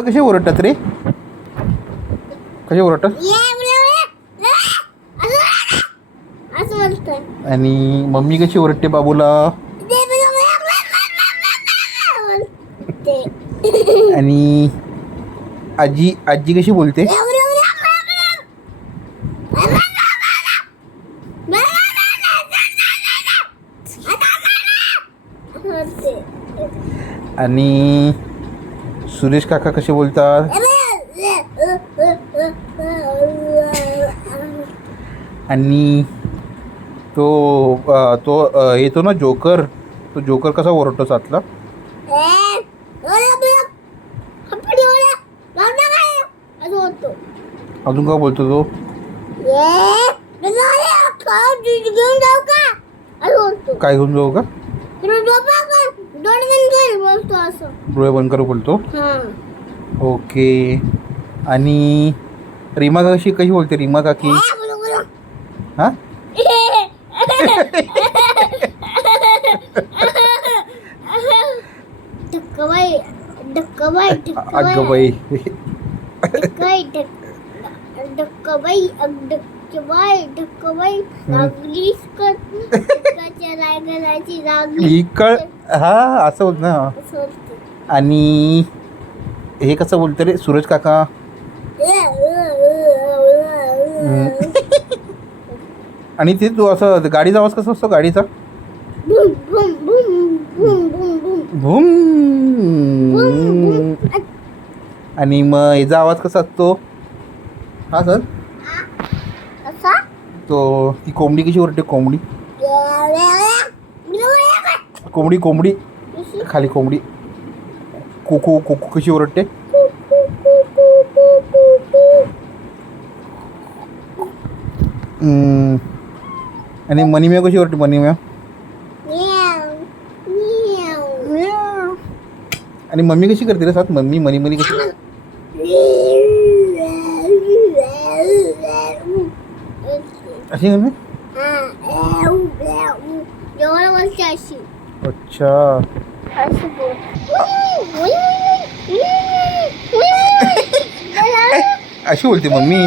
तुला कसे ओरडतात रे? कसे ओरडतात? आणि मम्मी कशी ओरडते बाबूला? आणि आजी आजी कशी बोलते? आणि सुरेश काका कसे बोलतात? आणि तो येतो ना जोकर, तो जोकर कसा ओरडतो सातला? अजून का बोलतो तो? काय घेऊन जाऊ का? डोळे बंद करू बोलतो. ओके. आणि रीमा कशी कशी बोलते रीमा काकी? हा अगं बाई. हा असं होत ना. आणि हे कसं बोलतं रे सूरज काका? आणि ते तू असं गाडीचा आवाज कसा असतो गाडीचा? भूम. आणि मग याचा आवाज कसा असतो? हा सर तो ती कोंबडी कशी ओरडते? कोंबडी कोंबडी कोंबडी खाली कोंबडी कुकू कुकू कशी ओरडते? आणि मनीम्या कशी ओरडते? मनीम्या. आणि मम्मी कशी करते रे साथ? मम्मी मनी मनी कशी? अशी ना. अच्छा. अशी बोलते मम्मी.